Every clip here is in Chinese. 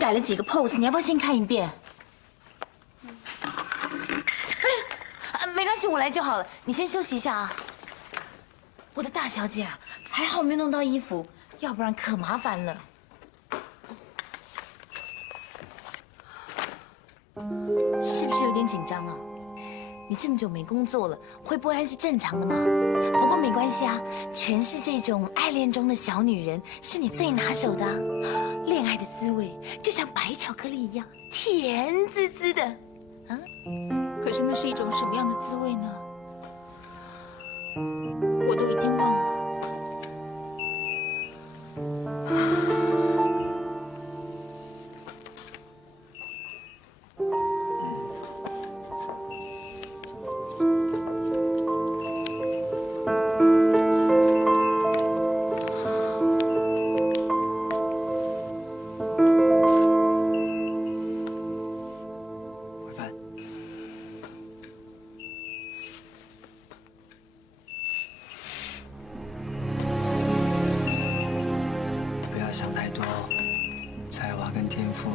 改了几个 pose， 你要不要先看一遍？没关系，我来就好了。你先休息一下啊。我的大小姐啊，还好没弄到衣服，要不然可麻烦了。是不是有点紧张啊？你这么久没工作了，会不安是正常的嘛。不过没关系啊，全是这种爱恋中的小女人，是你最拿手的啊。恋爱的滋味就像白巧克力一样，甜滋滋的。啊？可是那是一种什么样的滋味呢？我都已经忘了。想太多，才华跟天赋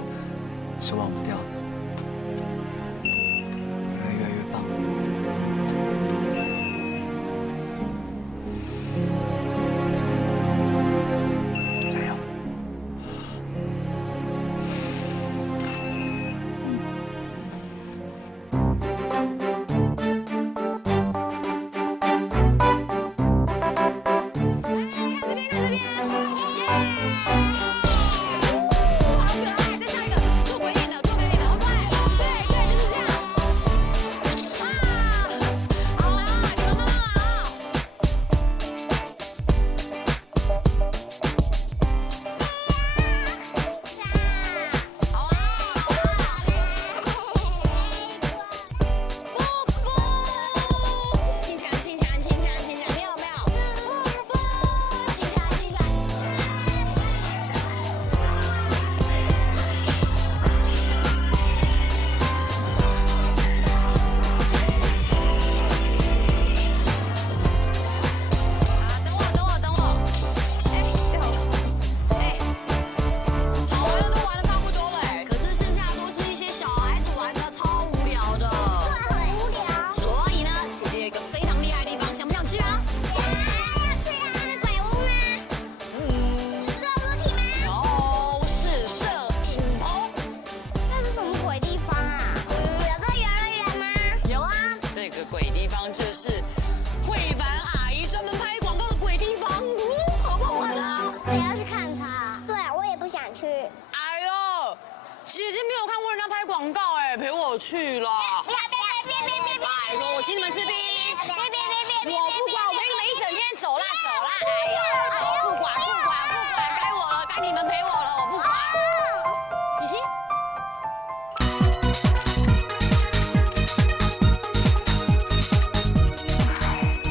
是忘不掉的，你会越来越棒。加油！广告哎，陪我去了。别！拜托，我请你们吃冰。别！我不管，我陪你们一整天，走啦。哎呦，不管，该我了，该你们陪我了，我不管。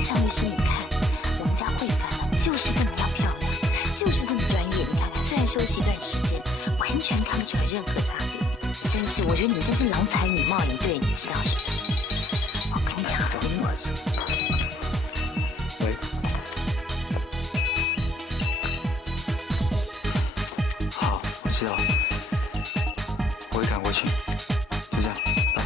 肖律师，你看，我们家慧凡就是这么样漂亮，就是这么专业。你看看，虽然休息一段时间，完全看不出来任何差别。真是，我觉得你们真是郎才女貌一对，你知道是？我跟你讲，喂，好，我知道，我会赶过去，就这样，拜。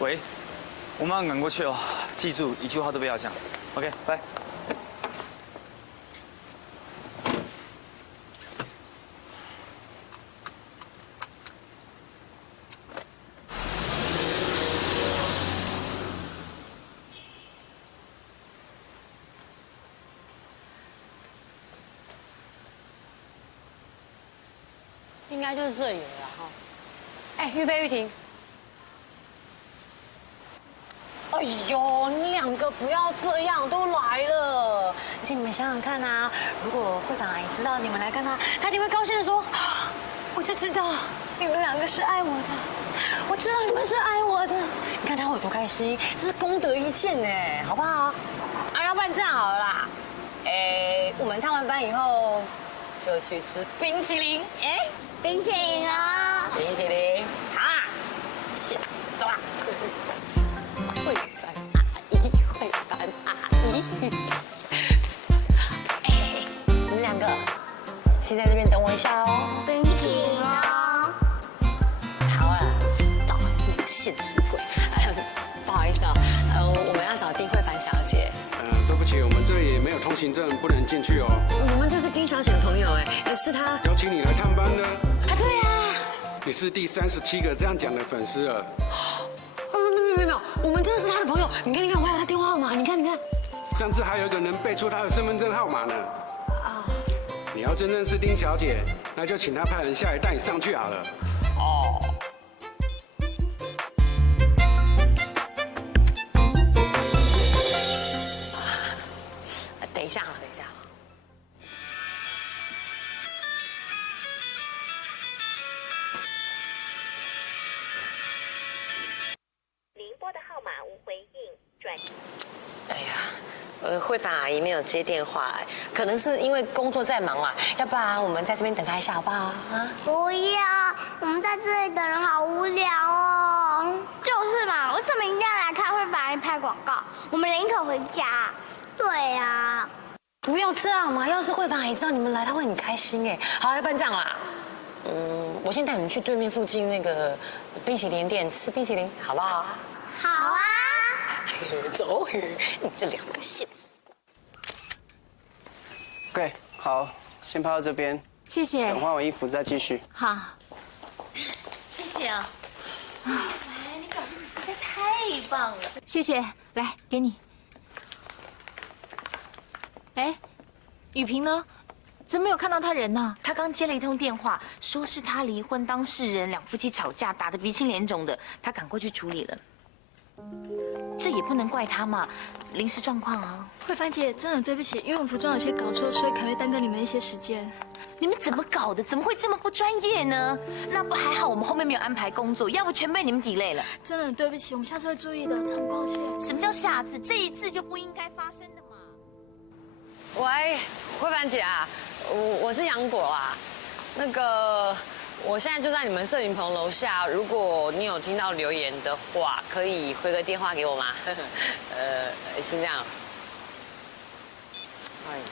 喂，我马上赶过去哦，记住一句话都不要讲。OK， 拜。应该就是这里了哈。哎，玉飞、玉婷。哎呦，你们两个不要这样，都来了。而且你们想想看啊，如果慧凡阿姨知道你们来看她，她一定会高兴的说：“我就知道你们两个是爱我的，我知道你们是爱我的。”你看她会有多开心，这是功德一件呢，好不好？啊，要不不然这样好了啦，我们探完班以后就去吃冰淇淋，冰淇淋啊！冰淇淋，好啦，现实走啦。慧凡阿姨，慧凡阿姨，你们两个先在这边等我一下哦。冰淇淋啊！好了，知道了，那个现实鬼。不好意思啊，我们要找丁慧凡小姐。对不起，我们这里没有通行证，不能进去哦。我们这是丁小姐的朋友，是她。邀请你来探班呢。啊，对呀。你是第37个这样讲的粉丝了。没有，我们真的是她的朋友。你看，我还有她电话号码，你看。上次还有一个人背出她的身份证号码呢。啊。你要真认识丁小姐，那就请她派人下来带你上去好了。哦。等一下。您拨的号码无回应，转。哎呀，慧凡阿姨没有接电话，可能是因为工作在忙啦。要不然我们在这边等她一下好不好啊？不要，我们在这里等人好无聊哦。就是嘛，为什么一定要来看慧凡阿姨拍广告？我们宁可回家。对呀。不要这样嘛！要是慧凡阿姨知道你们来，她会很开心哎。好，要不然这样啦，我先带你们去对面附近那个冰淇淋店吃冰淇淋，好不好？好啊。走，你这两个现实。OK， 好，先拍到这边，谢谢。等换完衣服再继续。好，谢谢啊。来，你表现实在太棒了。谢谢，来给你。哎，雨萍呢？怎么没有看到她人呢？他刚接了一通电话，说是他离婚当事人两夫妻吵架，打得鼻青脸肿的，他赶过去处理了。这也不能怪他嘛，临时状况啊。慧凡姐，真的对不起，因为我服装有些搞错，所以可能会耽搁你们一些时间。你们怎么搞的？怎么会这么不专业呢？那不还好，我们后面没有安排工作，要不全被你们delay了。真的对不起，我们下次会注意的，真的抱歉。什么叫下次？这一次就不应该发生的嘛。喂，慧凡姐啊，我是杨果啊，那个我现在就在你们摄影棚楼下，如果你有听到留言的话，可以回个电话给我吗？先这样。哎呦，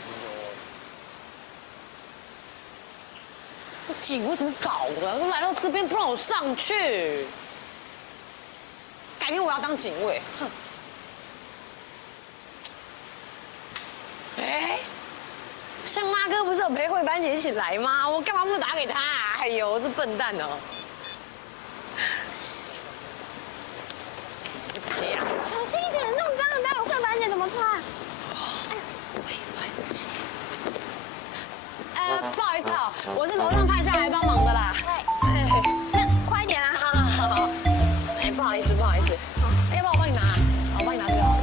这警卫怎么搞的？都来到这边不让我上去，改天我要当警卫，哼。哎，像妈哥不是有陪慧凡姐一起来吗？我干嘛不打给他啊？哎呦，我是笨蛋哦！对不起啊，小心一点，弄脏了，待会慧凡姐怎么穿？慧凡姐，不好意思哦，我是楼上派下来帮忙的啦。那快点啊！好。哎，不好意思。要不然我帮你拿，我帮你拿这个好了。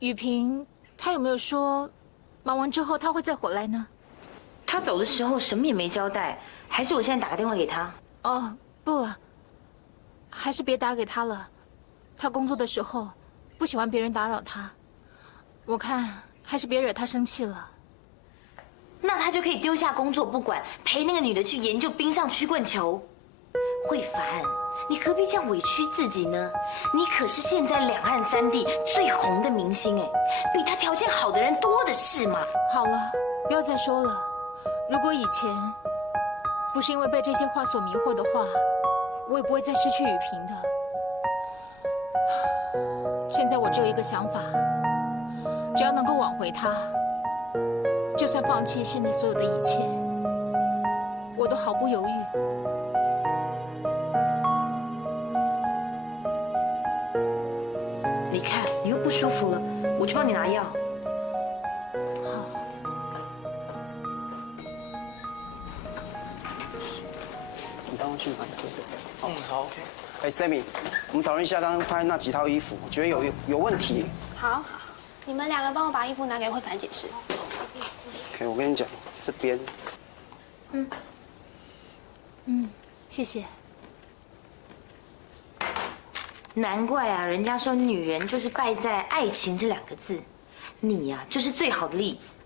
雨萍，她有没有说，忙完之后她会再回来呢？他走的时候什么也没交代，还是我现在打个电话给他？哦，不了，还是别打给他了。他工作的时候不喜欢别人打扰他，我看还是别惹他生气了。那他就可以丢下工作不管，陪那个女的去研究冰上曲棍球。慧凡，你何必这样委屈自己呢？你可是现在两岸三地最红的明星哎，比他条件好的人多的是嘛。好了，不要再说了。如果以前不是因为被这些话所迷惑的话，我也不会再失去雨萍的。现在我只有一个想法，只要能够挽回她，就算放弃现在所有的一切，我都毫不犹豫。你看，你又不舒服了，我去帮你拿药。好。你帮我去买。好，OK。哎，Sammy，我们讨论一下刚刚拍那几套衣服，我觉得有问题。好，你们两个帮我把衣服拿给慧凡解释。OK， 我跟你讲，这边。谢谢。难怪啊，人家说女人就是败在爱情这2个字，你呀、就是最好的例子。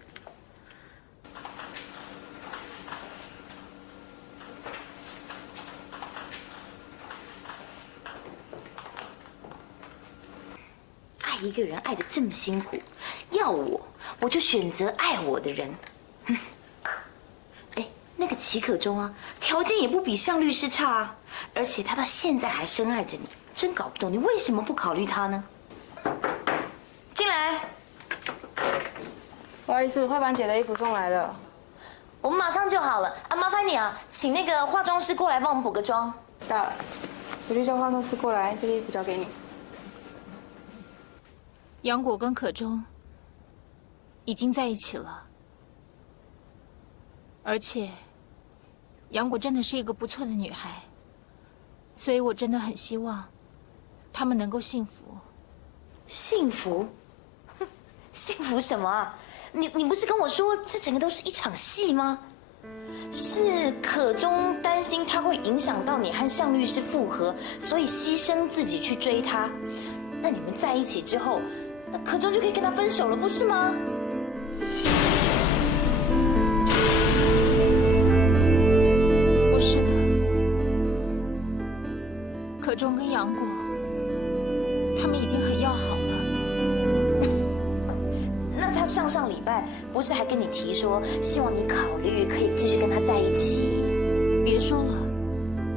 爱一个人爱得这么辛苦，要我就选择爱我的人。哎，那个齐可忠啊，条件也不比向律师差啊，而且他到现在还深爱着你，真搞不懂你为什么不考虑他呢？进来，不好意思，慧凡姐的衣服送来了。我们马上就好了啊！麻烦你啊，请那个化妆师过来帮我们补个妆。知道了，我去叫化妆师过来，这件衣服交给你。杨果跟可忠已经在一起了，而且杨果真的是一个不错的女孩，所以我真的很希望他们能够幸福。幸福？哼，幸福什么啊？你不是跟我说这整个都是一场戏吗？是可忠担心他会影响到你和向律师复合，所以牺牲自己去追他。那你们在一起之后，那可忠就可以跟他分手了，不是吗？不是的，可忠跟杨果他们已经很要好了。那他上礼拜不是还跟你提说，希望你考虑可以继续跟他在一起？别说了，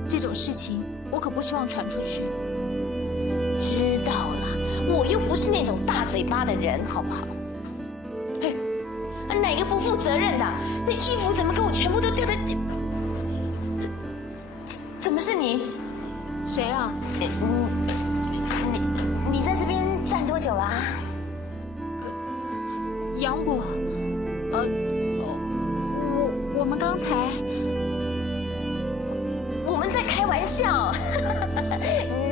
这种事情我可不希望传出去。知道了，我又不是那种大嘴巴的人，好不好？嘿，哪个不负责任的？那衣服怎么跟我全部都掉在……怎么是你？谁啊？你在这边站多久了啊？杨果，我们刚才，我们在开玩笑。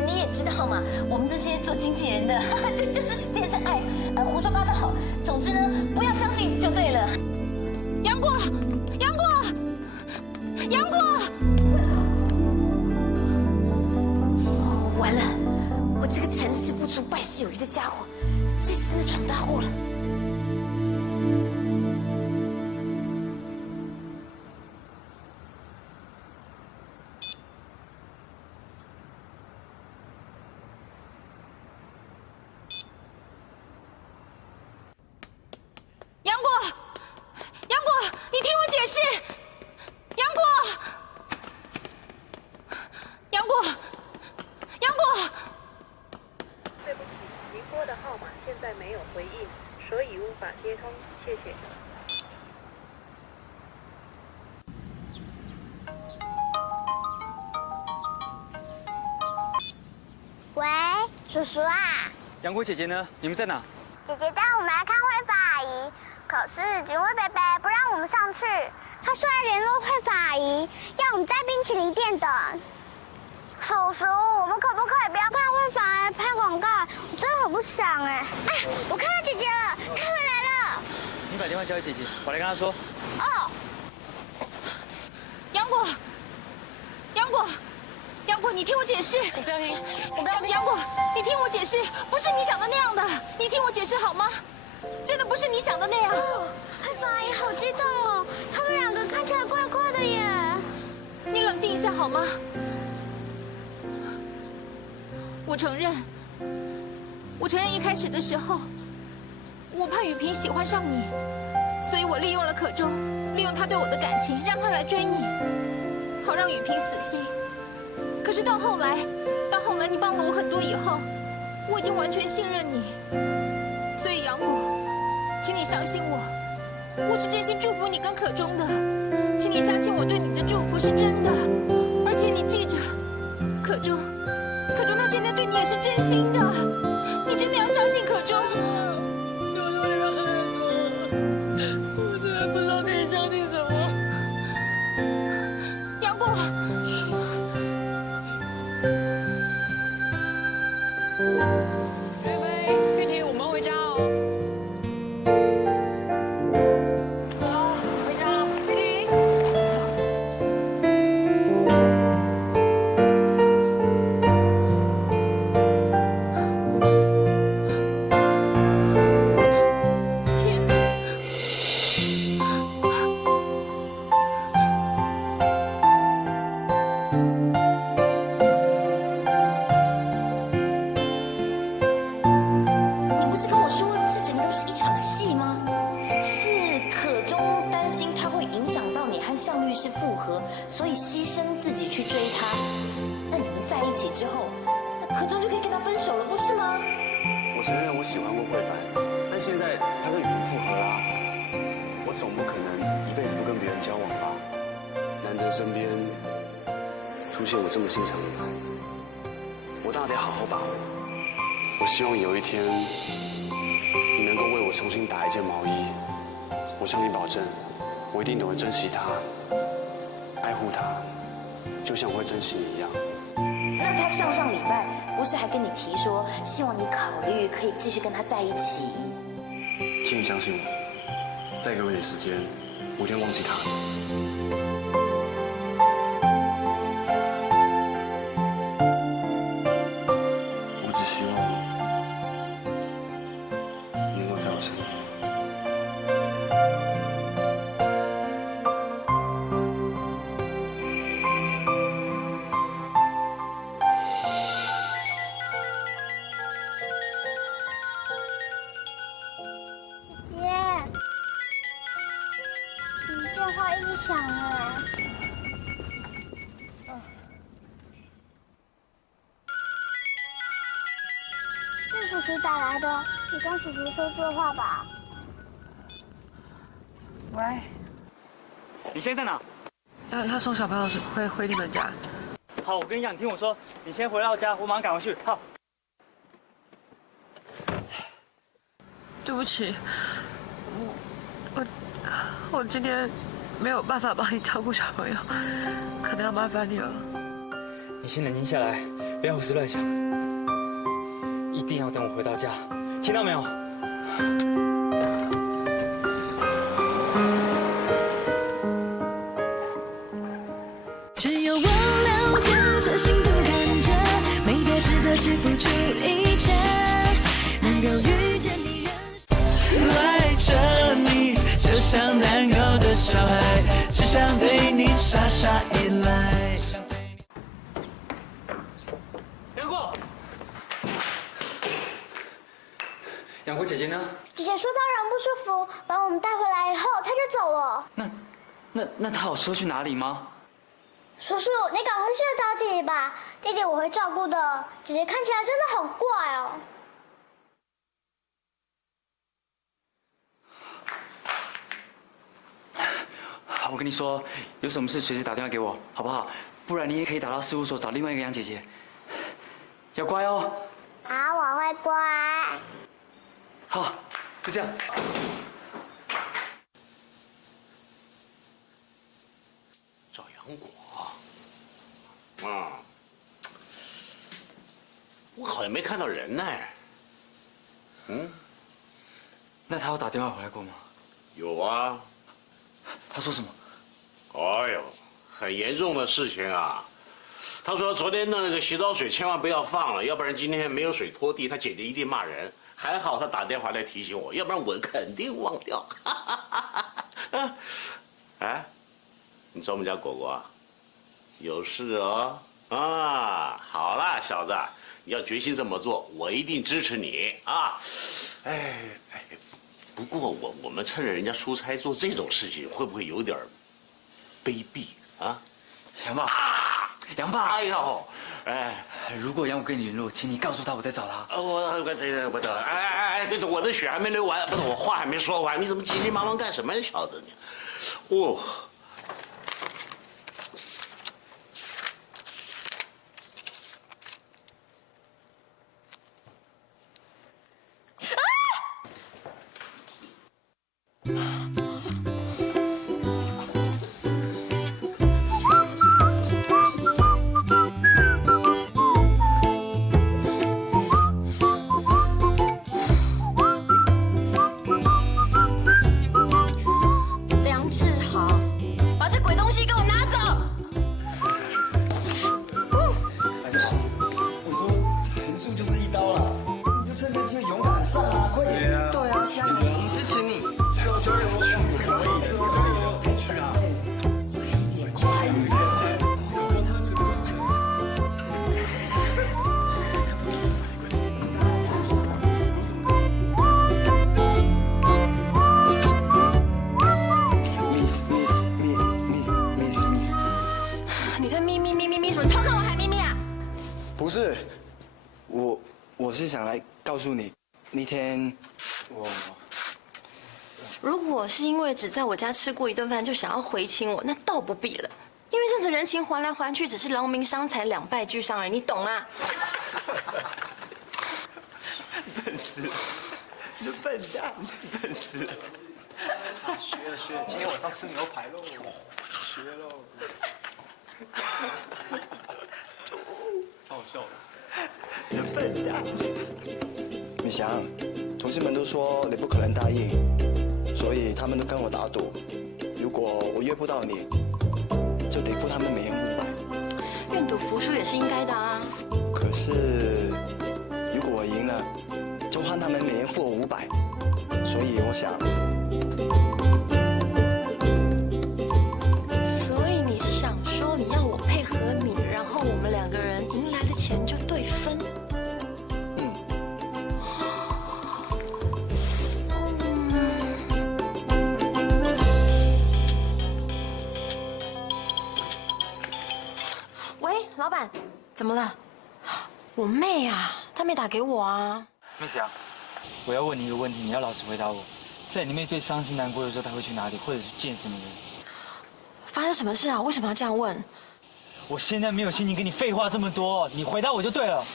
你也知道嘛，我们这些做经纪人的，就是借着爱，胡说八道。总之呢，不要相信就对了。杨果，杨果，杨果！哦，完了，我这个成事不足败事有余的家伙，这次真的闯大祸了。杨果，杨果，你听我解释。杨果，杨果，杨果。对不起，您拨的号码现在没有回应，所以无法接通，谢谢。喂，叔叔啊，杨果姐姐呢？你们在哪？姐姐带我们来看慧法阿姨，可是警卫伯伯不让我们上去，他说要联络慧法阿姨，要我们在冰淇淋店等。叔叔，我们可不可以不要看慧法阿姨拍广告？我真的很不想哎。哎，我看到姐姐了，她回来了。你把电话交给姐姐，我来跟她说。哦，杨果，杨果，杨果，你听我解释。我不要听，我不要听。杨果，你听我解释，不是你想的那样的。你听我解释好吗？真的不是你想的那样。慧法阿姨好激动哦，他们两个看起来怪怪的耶。你冷静一下好吗？我承认一开始的时候，我怕雨萍喜欢上你，所以我利用了可忠，利用他对我的感情，让他来追你，好让雨萍死心。可是到后来你帮了我很多以后，我已经完全信任你。所以杨果，请你相信我，我是真心祝福你跟可忠的，请你相信我对你的祝福是真的，而且你记着，可忠他现在对你也是真心的，你真的要相信可忠。就是会让他说，我真的不知道可以相信什么。杨果，可中就可以跟他分手了，不是吗？我承认我喜欢过慧凡，但现在他跟雨萍复合啦，我总不可能一辈子不跟别人交往吧？难得身边出现我这么欣赏的女孩子，我当然得好好把握。我希望有一天你能够为我重新打一件毛衣，我向你保证，我一定懂得珍惜她，爱护她，就像我会珍惜你一样。那他上礼拜不是还跟你提说，希望你考虑可以继续跟他在一起？请你相信我，再给我一点时间，我一定忘记他。我只希望你能够在我身边。姐，你电话一直响哎。是叔叔打来的，你跟叔叔说说话吧。喂，你现在在哪？要送小朋友回你们家。好，我跟你讲，你听我说，你先回到家，我马上赶回去。好。对不起，我今天没有办法帮你照顾小朋友，可能要麻烦你了。你先冷静下来，不要胡思乱想，一定要等我回到家，听到没有？只有我了解这幸福感觉，美得值得支付出一切，能够遇见你。赖着你，就像难搞的小孩，只想对你傻傻依赖。杨过，杨过姐姐呢？姐姐说她人不舒服，把我们带回来以后，她就走了。那她有说去哪里吗？叔叔，你赶快去找姐姐吧，弟弟我会照顾的。姐姐看起来真的很怪哦。我跟你说，有什么事随时打电话给我，好不好？不然你也可以打到事务所找另外一个杨姐姐。要乖哦。好，我会乖。好，就这样。找杨果，我好像没看到人呢。那他有打电话回来过吗？有啊。他说什么？哎呦，很严重的事情啊！他说昨天那个洗澡水千万不要放了，要不然今天没有水拖地，他姐姐一定骂人。还好他打电话来提醒我，要不然我肯定忘掉。哎，你知道我们家果果啊？有事哦。好了，小子，你要决心这么做，我一定支持你啊！不过我们趁着人家出差做这种事情，会不会有点卑鄙啊？杨爸，杨爸，哎呦，如果杨武跟你联络，请你告诉他我在找他。对，我的血还没流完，不是我话还没说完，你怎么急急忙忙干什么呀，小子你？哦。我是想来告诉你，那天如果是因为只在我家吃过一顿饭就想要回请我，那倒不必了。因为这样子人情还来还去，只是劳民伤财，两败俱伤而已，你懂吗？笨死了，你的笨蛋，笨死了。学了，今天晚上吃牛排喽，学喽。超好笑的，你的笨蛋。米翔，同事们都说你不可能答应，所以他们都跟我打赌，如果我约不到你，就得付他们每人500。愿赌服输也是应该的啊。可是如果我赢了，就换他们每人付我500，所以我想。所以你是想说你要我配合你，然后我们2个人赢来的钱就对分？喂，老板，怎么了？我妹啊，她没打给我啊。妹子啊，我要问你一个问题，你要老实回答我。在你妹最伤心难过的时候，她会去哪里，或者是见什么人？发生什么事啊？为什么要这样问？我现在没有心情跟你废话这么多，你回答我就对了。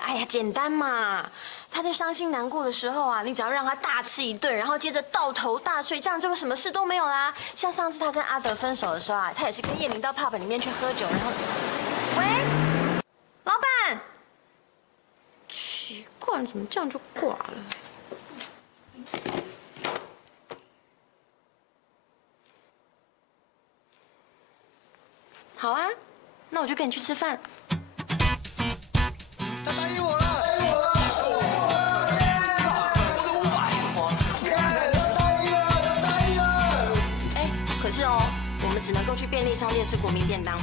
哎呀，简单嘛。她在伤心难过的时候啊，你只要让她大吃一顿，然后接着倒头大睡，这样就什么事都没有啦。像上次她跟阿德分手的时候啊，她也是跟叶玲到 pub 里面去喝酒，然后，喂，老板，奇怪，怎么这样就挂了？好啊，那我就跟你去吃饭。他答应我了，可是哦，我们只能够去便利商店吃国民便当。啊？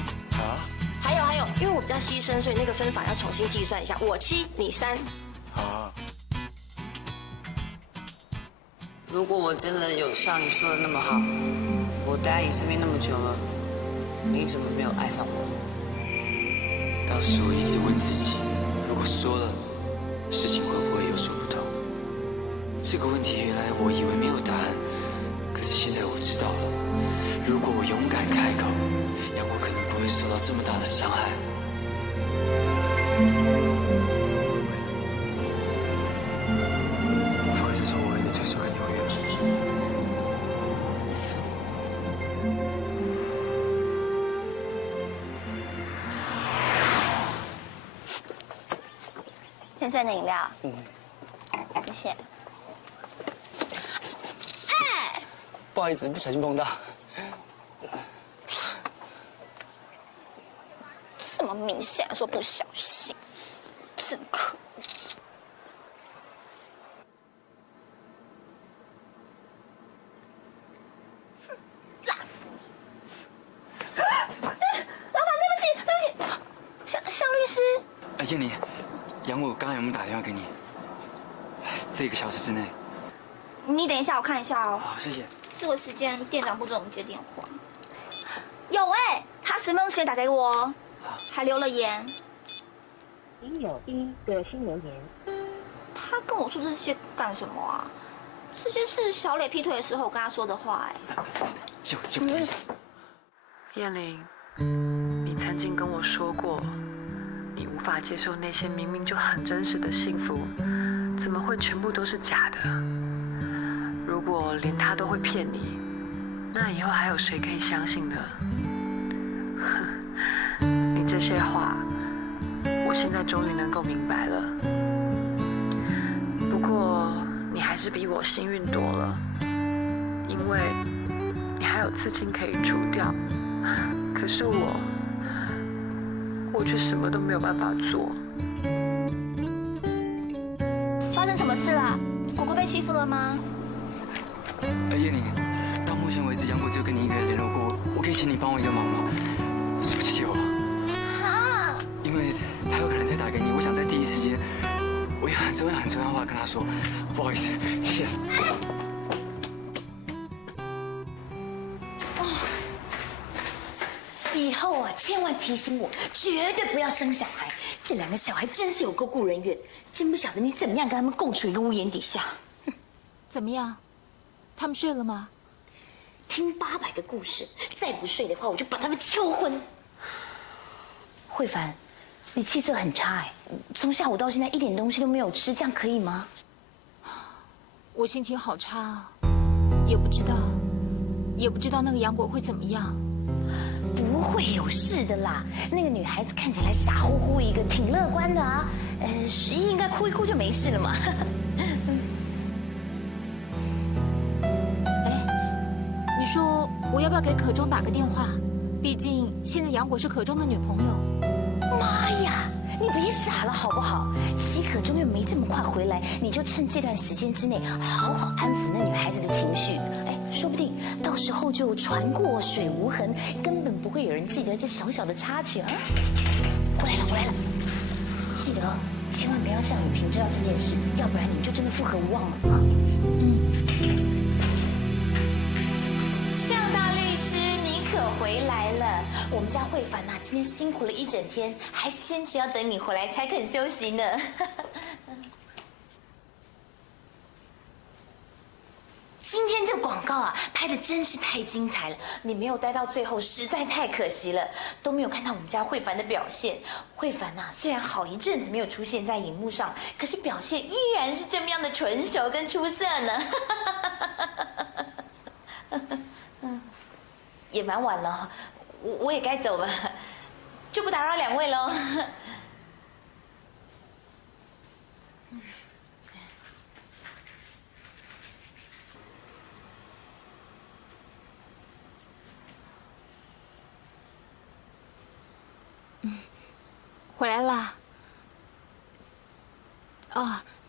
还有，因为我比较牺牲，所以那个分法要重新计算一下，我7，你3。啊。如果我真的有像你说的那么好，我待在你身边那么久了，你怎么没有爱上我？当时我一直问自己，如果说了，事情会不会有所不同？这个问题原来我以为没有答案，可是现在我知道了。如果我勇敢开口，杨过可能不会受到这么大的伤害。我不会再说我为的退缩跟犹豫了。先生的饮料。谢谢。不好意思，不小心碰到。这么明显说不小心，真可恶。辣死你！老板，对不起，向律师。燕妮，杨过刚刚有没有打电话给你？这1个小时之内。你等一下，我看一下哦。好，谢谢。这个时间店长不准我们接电话。有他10分钟前打给我哦，还留了言。您有1个新留言。他跟我说这些干什么啊？这些是小磊劈腿的时候我跟他说的话就燕玲，你曾经跟我说过，你无法接受那些明明就很真实的幸福，怎么会全部都是假的？如果连他都会骗你，那以后还有谁可以相信呢？你这些话，我现在终于能够明白了。不过你还是比我幸运多了，因为你还有刺青可以除掉，可是我却什么都没有办法做。发生什么事啦？果果被欺负了吗？燕妮，到目前为止，杨过只有跟你1个人联络过，我可以请你帮我一个忙吗？是不是借我？啊！因为他有可能再打给你，我想在第一时间，我有很重要的话跟他说，不好意思，谢谢。以后千万提醒我，绝对不要生小孩。这2个小孩真是有够顾人怨，真不晓得你怎么样跟他们共处一个屋檐底下。怎么样？他们睡了吗？听800个故事，再不睡的话，我就把他们敲昏。慧凡，你气色很差哎，从下午到现在一点东西都没有吃，这样可以吗？我心情好差啊，也不知道那个杨果会怎么样。不会有事的啦，那个女孩子看起来傻乎乎一个，挺乐观的啊。应该哭一哭就没事了嘛。你说我要不要给可中打个电话？毕竟现在杨果是可中的女朋友。妈呀，你别傻了好不好？齐可中又没这么快回来，你就趁这段时间之内好好安抚那女孩子的情绪。说不定到时候就船过水无痕，根本不会有人记得这小小的插曲啊！回来了，记得千万别让向雨萍知道这件事，要不然你们就真的复合无望了啊！向大律师，你可回来了。我们家慧凡呐，今天辛苦了一整天，还是坚持要等你回来才肯休息呢。今天这广告啊，拍的真是太精彩了！你没有待到最后，实在太可惜了，都没有看到我们家慧凡的表现。慧凡呐，虽然好一阵子没有出现在荧幕上，可是表现依然是这么样的纯熟跟出色呢。也蛮晚了，我也该走了，就不打扰2位喽。回来啦。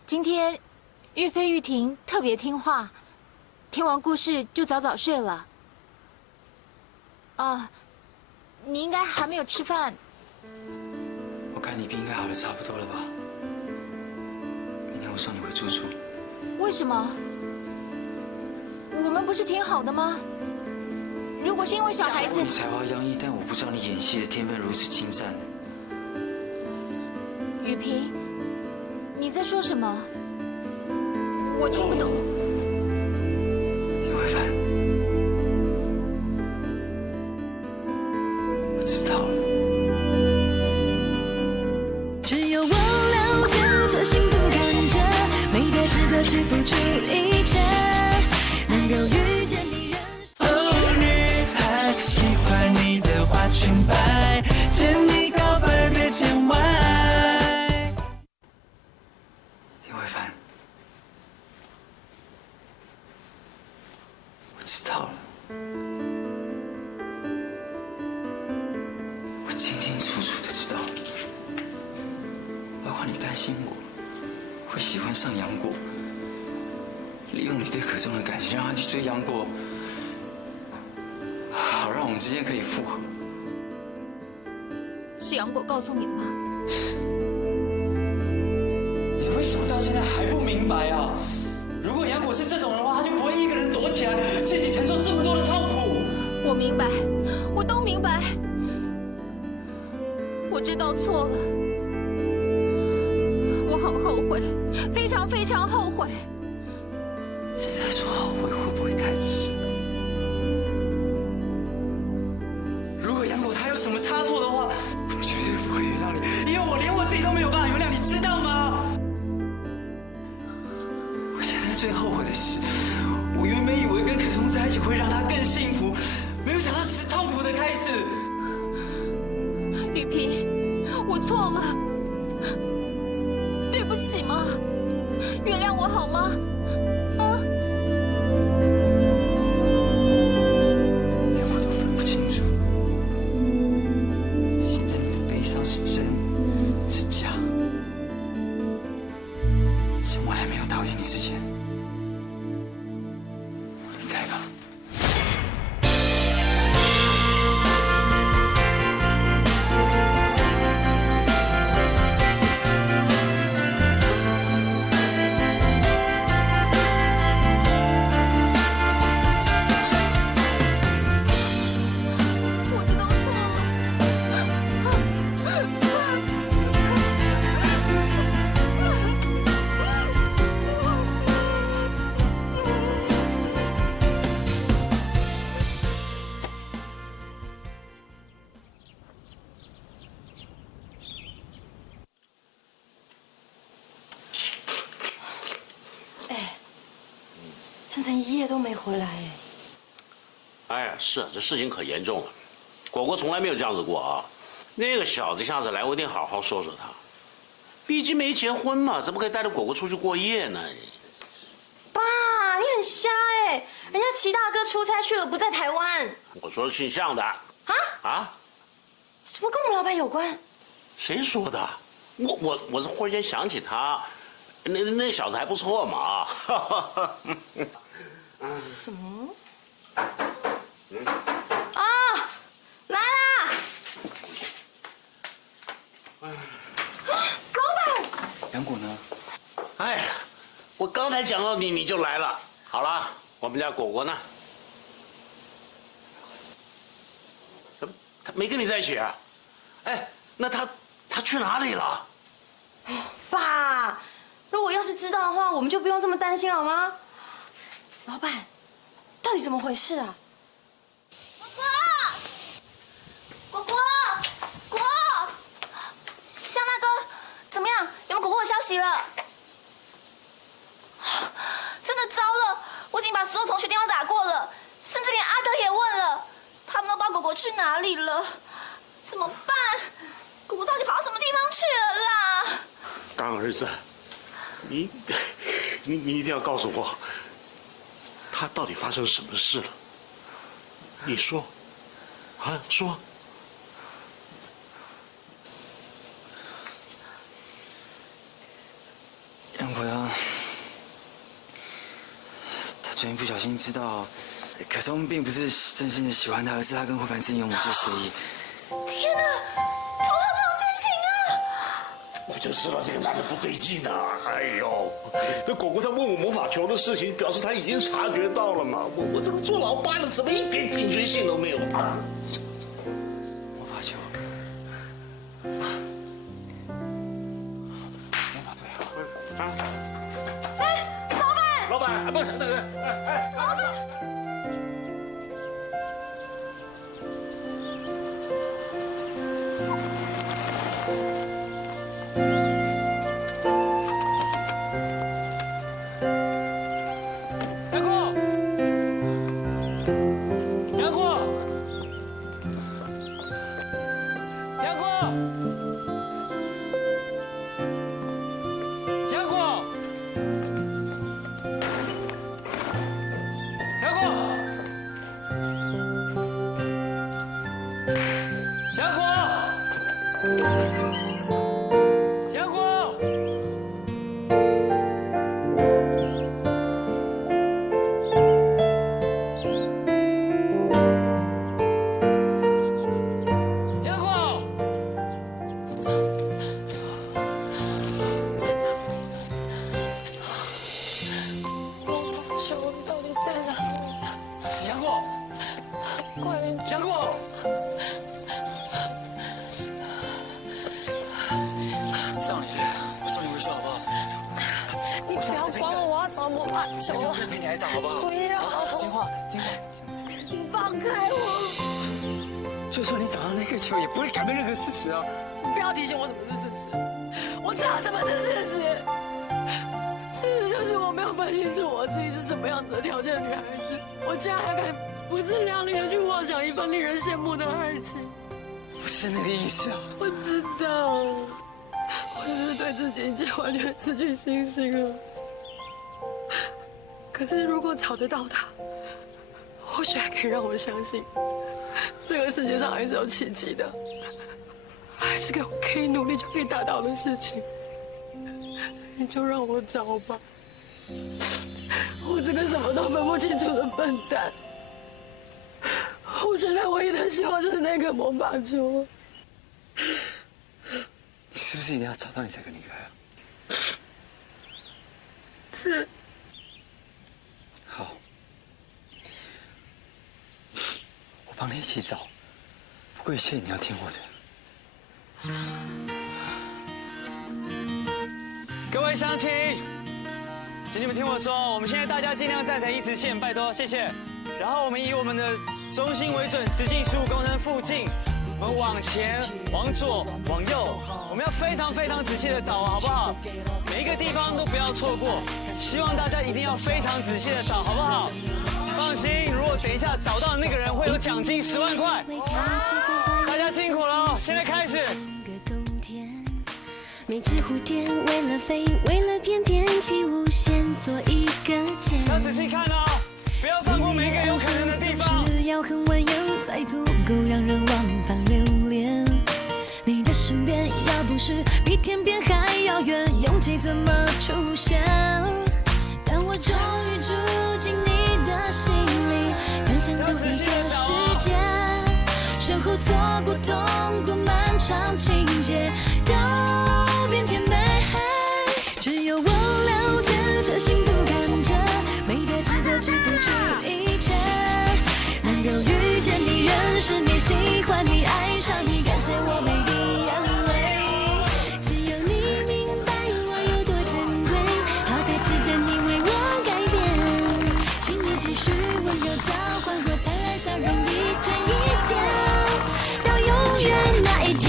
今天玉飞玉婷特别听话，听完故事就早早睡了。你应该还没有吃饭。我看你病应该好的差不多了吧？明天我送你回住处。为什么？我们不是挺好的吗？如果是因为小孩子，你才华洋溢，但我不知道你演戏的天分如此精湛。雨萍，你在说什么？我听不懂。林慧凡，我知道了。只有我了解这幸福感觉，美得值得去付出一切，能够遇见你。女孩喜欢你的花裙摆，见你告白别见外。林慧凡，我知道了，我清清楚楚的知道，包括你担心我会喜欢上杨果，利用你对可中的感情让他去追杨果。好让我们之间可以复合。是杨果告诉你的吗？你为什么到现在还不明白啊？如果杨果是这种人的话，他就不会一个人躲起来，自己承受这么多的痛苦。我明白，我都明白。我知道错了，我很后悔，非常非常后悔。现在说后悔会不会太迟？如果杨果他有什么差错的话，我绝对不会原谅你，因为我连我自己都没有办法原谅，你知道吗？我现在最后悔的是，我原本以为跟可中在一起会让他更幸福，没有想到只是痛苦的开始。雨萍，我错了，对不起嘛，原谅我好吗？连我都分不清楚，现在你的悲伤是真是假？趁我还没有讨厌你之前，离开吧。我知道错了，整整1夜都没回来哎。哎呀，是啊，这事情可严重了。果果从来没有这样子过啊。那个小子下次来，我一定好好说说他。毕竟没结婚嘛，怎么可以带着果果出去过夜呢？爸，你很瞎哎！人家齐大哥出差去了，不在台湾。我说姓向的。啊？怎么跟我们老板有关？谁说的？我是忽然间想起他，那小子还不错嘛。什么？啊，来啦！老板，杨果呢？哎呀，我刚才讲到你就来了。好了，我们家果果呢？他没跟你在一起啊？哎，那他去哪里了？爸，如果要是知道的话，我们就不用这么担心了吗？老板，到底怎么回事啊？果果，向大哥，怎么样？有没有果果的消息了？真的糟了！我已经把所有同学电话打过了，甚至连阿德也问了，他们都不知道果果去哪里了，怎么办？果果到底跑到什么地方去了啦？干儿子，你一定要告诉我，他到底发生什么事了？你说，啊，说。杨果呀，他昨天不小心知道，可是我们并不是真心的喜欢他，而是他跟慧凡之间有某些协议。天哪，怎么会有这种事情啊？我就知道这个男的不对劲啊！哎呦，那果果他问我魔法球的事情，表示他已经察觉到了嘛。我这个做老爸的怎么一点警觉性都没有啊？魔法球，魔法队啊！哎，老板，不是，老板。我下次陪你来找好不好？不要，听话。你放开我！就算你找到那个球，也不会改变任何事实啊！你不要提醒我什么是事实，我知道什么是事实。事实就是我没有分清楚我自己是什么样子的条件的女孩子，我竟然还敢不自量力的去妄想一份令人羡慕的爱情。不是那个意思啊！我知道，我只是对自己已经完全失去信心了。可是如果找得到他，或许还可以让我相信，这个世界上还是有奇迹的，还是个我可以努力就可以达到的事情。你就让我找吧，我这个什么都分不清楚的笨蛋。我现在唯一的希望就是那个魔法球。你是不是一定要找到你才肯离开啊？是。好，我帮你一起找，不过一切你要听我的。各位乡亲，请你们听我说，我们现在大家尽量站成一直线，拜托，谢谢。然后我们以我们的中心为准，直径15公分附近我们往前、往左、往右，我们要非常非常仔细的找，好不好？每一个地方都不要错过，希望大家一定要非常仔细的找，好不好？放心，如果等一下找到那个人，会有奖金10万块。大家辛苦了，现在开始。每只蝴蝶为了飞，为了翩翩起舞，先做一个结。要仔细看哦，不要放过每一个有可能的地方。只要很蜿蜒，才足够让人往返流连。你的身边要不是比天边还遥远，勇气怎么出现？但我终于住进你的心里，分享同一个世界，身后错过痛过漫长情节，都变甜美。只有我了解，这幸福看着美得值得去付出一切，能够遇见你，认识你，喜欢你，爱上你，感谢我每滴眼泪。只有你明白我有多珍贵，好的值得你为我改变，请你继续温柔交换和灿烂笑容，一天一天到永远那一天。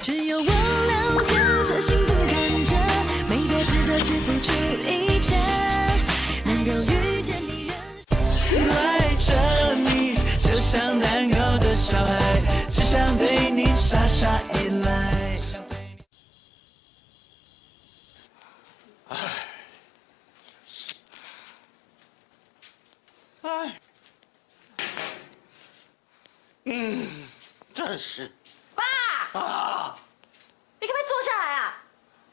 只有我了解，这幸福看着美得值得去付出一切，能够遇见你，赖着你，就像难搞的小孩，只想对你傻傻依赖。真是。爸！啊！你可不可以坐下来啊？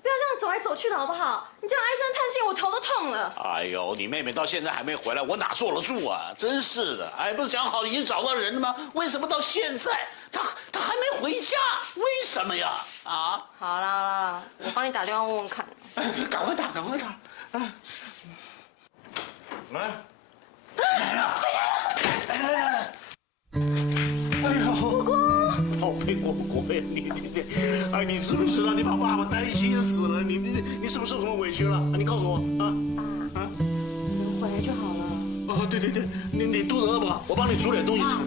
不要这样走来走去的好不好？你这样唉声叹气，我头都痛了。哎呦，你妹妹到现在还没回来，我哪坐得住啊？真是的，哎，不是讲好已经找到人了吗？为什么到现在她还没回家？为什么呀？啊！好啦，我帮你打电话问问看。赶快打！啊！来了！哎呦，宝贝果呀，你，哎，你知不知道你把爸爸担心死了？你是不是受什么委屈了？你告诉我啊！能回来就好了。哦，对，你肚子饿不饿？我帮你煮点东西吃。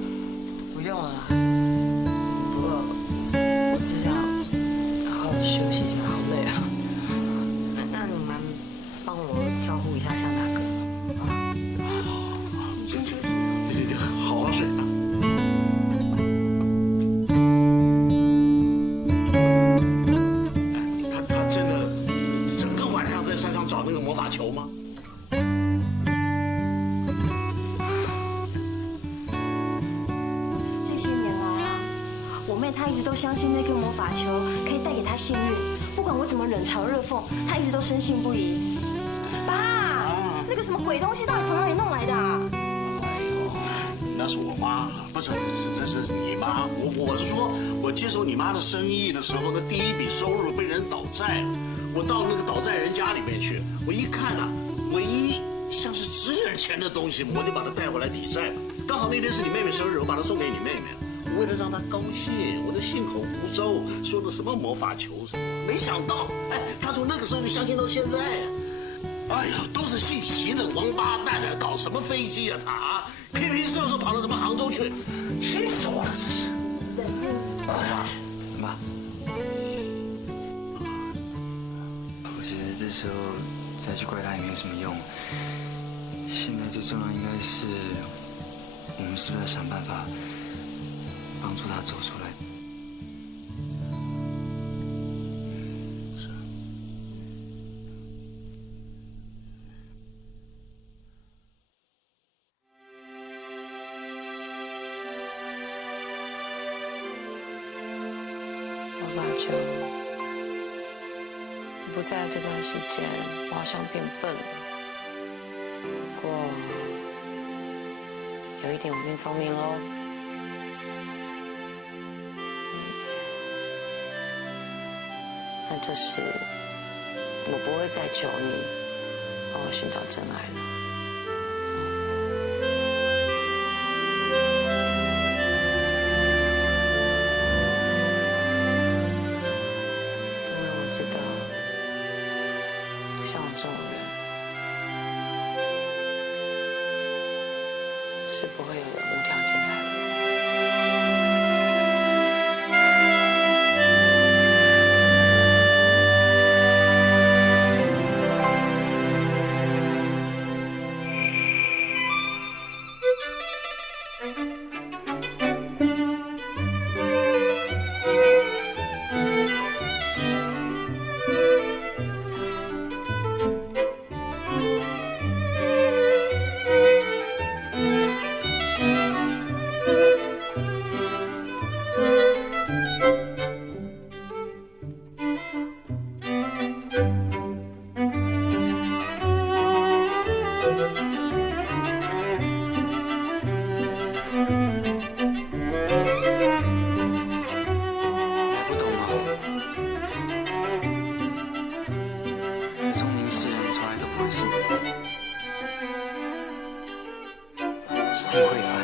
不用了，不过我只想好好休息一下，好累啊。那你们帮我招呼一下向大哥啊。你先休息。对，好好睡啊。他真的整个晚上在山上找那个魔法球吗？这些年来啊，我妹她一直都相信那颗魔法球可以带给她幸运，不管我怎么冷嘲热讽，她一直都深信不疑。爸，那个什么鬼东西到底从哪里弄来的啊？那是我妈，不是，这是你妈。我是说，我接手你妈的生意的时候，那第一笔收入被人倒债了。我到那个倒债人家里面去，我一看啊，唯一像是值点钱的东西，我就把它带回来抵债了。刚好那天是你妹妹生日，我把它送给你妹妹了。为了让她高兴，我就信口胡诌，说的什么魔法球什么，没想到，哎，她从那个时候就相信到现在呀。哎呀，都是姓习的王八蛋啊！搞什么飞机啊他啊！偏偏是跑到什么杭州去，气死我了！这是。冷静。哎呀，妈，我觉得这时候再去怪他也没有什么用。现在最重要应该是，我们是不是要想办法帮助他走出来？魔法球，你不在这段时间，我好像变笨了。不过有一点我变聪明喽。那就是我不会再求你帮我寻找真爱了。知道，像我这种人，是不会有人无条件爱的。挺慧凡。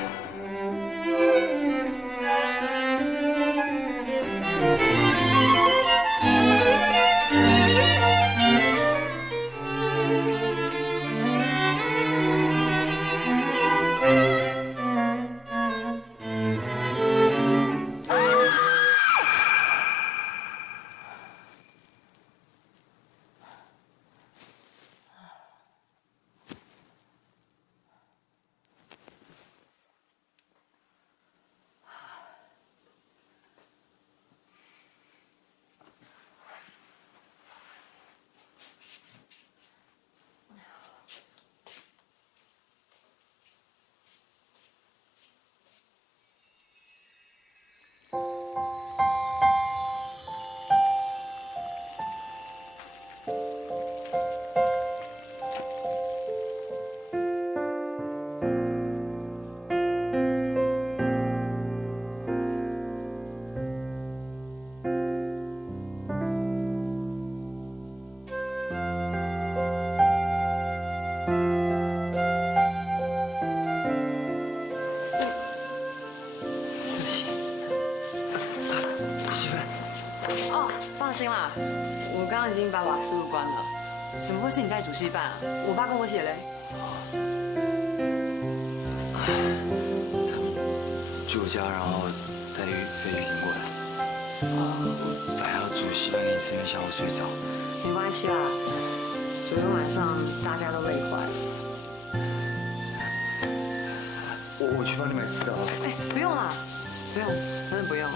放心啦，我刚刚已经把瓦斯炉关了。怎么会是你在煮稀饭啊？我爸跟我姐嘞。去我家，然后带飞雨婷过来。我本来要煮稀饭给你吃，没想我睡着。没关系啦，昨天晚上大家都累坏了。我去帮你买吃的啊。哎，不用啦，不用，真的不用。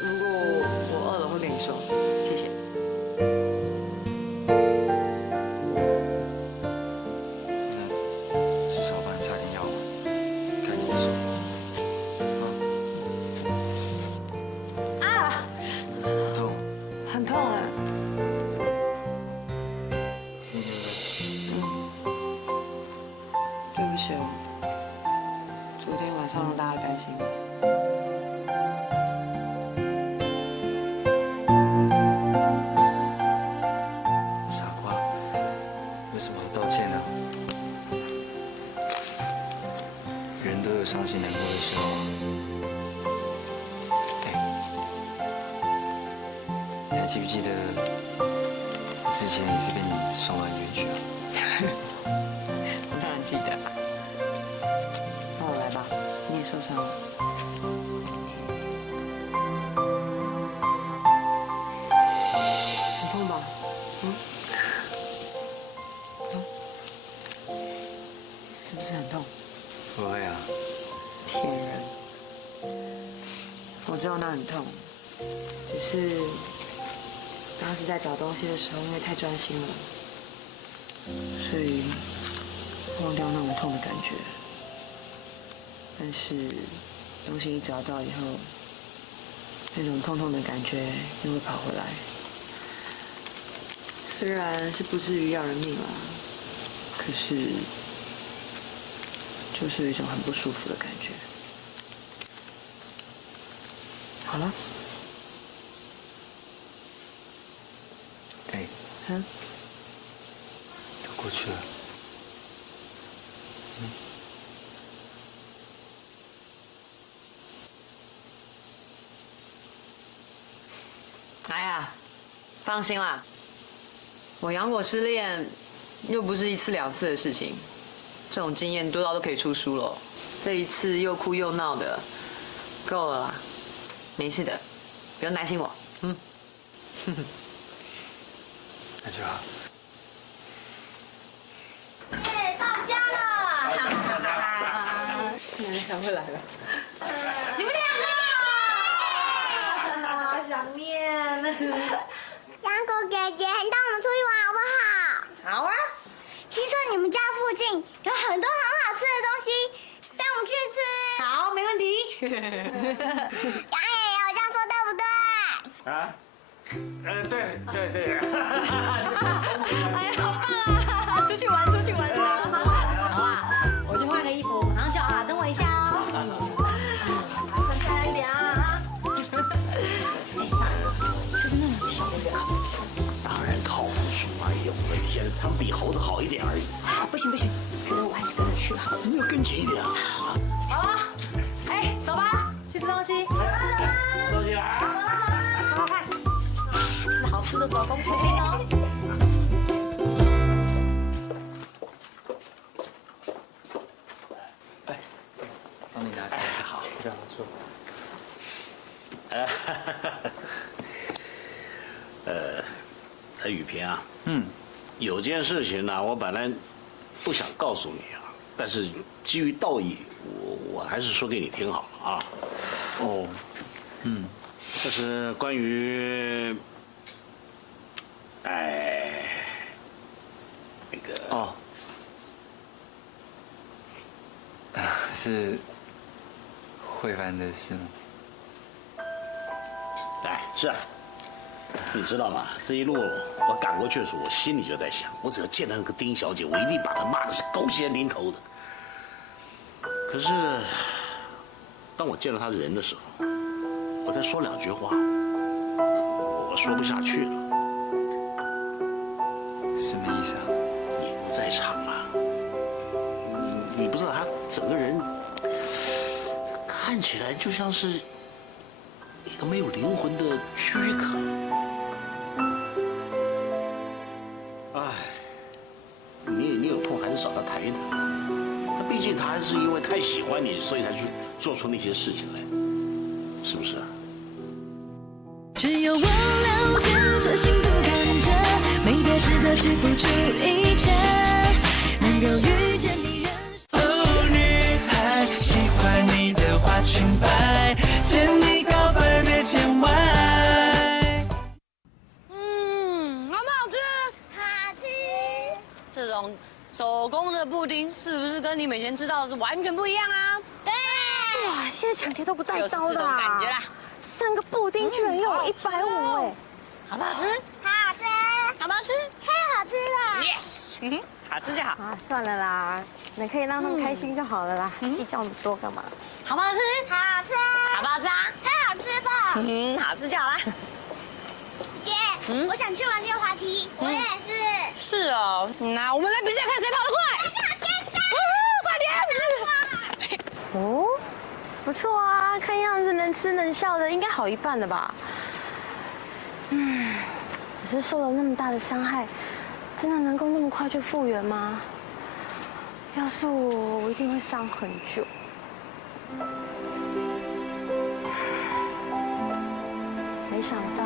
如果我饿了会跟你说，谢谢。那至少帮你擦点药，看你的手。啊！很痛。很痛哎。对不起哦，昨天晚上让大家担心了。伤心难过的时候，你还记不记得之前也是被你送到医院去啊？我当然记得啦。那我来吧，你也受伤了。很痛吧？是不是很痛？不会啊。骗人！我知道那很痛，只是当时在找东西的时候，因为太专心了，所以忘掉那种痛的感觉。但是东西一找到以后，那种痛痛的感觉又会跑回来。虽然是不至于要人命啦，可是就是有一种很不舒服的感觉。好了。哎。嗯。都过去了。哎呀，放心啦，我杨果失恋又不是一次两次的事情，这种经验多到都可以出书了。这一次又哭又闹的，够了啦，没事的，不用担心我。嗯，那就好。到家了！奶奶赶快来了。你们两个，好想念。杨果姐姐，你带我们出去玩好不好？好啊。听说你们家附近有很多很好吃的东西，带我们去吃。好，没问题。杨爷爷，我这样说对不对？啊？对。哎呀，好棒啊！出去玩，出去玩啊！好啊，我去换个衣服，马上就好了，等我一下哦。穿开一点啊！哎，觉得那两个小的靠不住。当然靠不住！哎呦，我的天他们比猴子好一点而已。不行，觉得我还是跟着去吧。你要跟紧一点啊！好了，哎，走吧，去吃东西。吃东西啊！好快，吃好吃的手工布丁哦。帮你拿起来。好，这样坐。雨萍啊，有件事情呢，我本来不想告诉你啊，但是基于道义，我还是说给你听好了啊。哦，这是关于，那个哦，是慧凡的事吗？是啊。你知道吗？这一路我赶过去的时候，我心里就在想，我只要见到那个丁小姐，我一定把她骂的是狗血淋头的。可是，当我见到她人的时候，我再说两句话，我说不下去了。什么意思啊？你不在场啊，你不知道她整个人看起来就像是一个没有灵魂的躯壳。你有空还是找他谈一谈。毕竟他还是因为太喜欢你，所以才去做出那些事情来，是不是啊？只有我了解，这幸福看着，美得值得去付出一切，能够遇见你。哦，女孩喜欢你的花裙摆，见你告白别见外。好不好吃？好吃。这种手工的布丁是不是跟你以前知道的是完全不一样啊？对。哇，现在抢劫都不带就是刀的这种感觉啦。 3个布丁居然要我150哎，好不好吃？好吃。好不好吃？太好吃了。 Yes， 好吃就好。啊，算了啦，你可以让他们开心就好了啦，计较那么多干嘛？好不好吃？好吃。好不好吃啊？太好吃了。好吃就好啦。姐，我想去玩溜滑梯，我也是。是哦，那我们来比赛，看谁跑得快。快点！哦，不错啊，看样子能吃能笑的应该好一半了吧？只是受了那么大的伤害，真的能够那么快就复原吗？要是我一定会伤很久。没想到，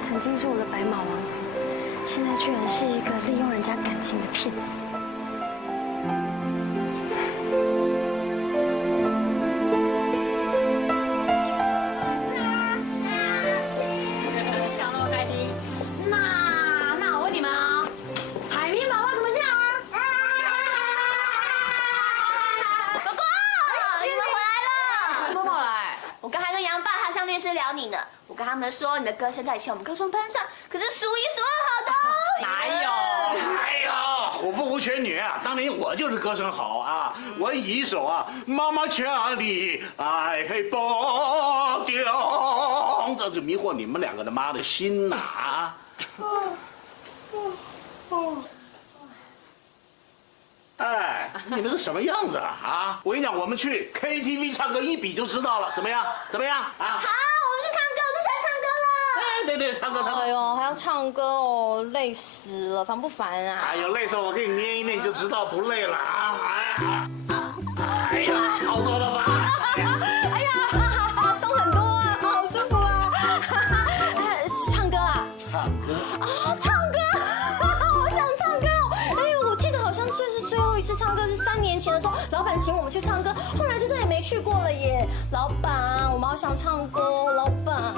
曾经是我的白马王子，现在居然是一个利用人家感情的骗子。 是聊你呢，我跟他们说你的歌声在以前我们高中班上可是数一数二好的。哪有？哎呀，虎父无犬女啊！当年我就是歌声好啊，我以一首啊《妈妈家里爱黑波丢》，这就迷惑你们两个的妈的心呐啊！哎，你们是什么样子啊？啊！我跟你讲，我们去 KTV 唱歌一比就知道了，怎么样？怎么样啊？好，我们去唱歌，我最喜欢唱歌了。哎，对对，唱歌唱歌。哎呦，还要唱歌哦，累死了，烦不烦啊？哎呦，累死我给你捏一捏，你就知道不累了啊！哎呀，好多了吧？哎呀，松很多啊，好舒服啊！唱歌啊？唱歌啊，唱歌！好想唱歌哦！哎呦，我记得好像这是最后一次唱歌是3年前的时候，老板请我们去唱歌，后来就再也没去过了耶。老板，我们好想唱歌哦，老板。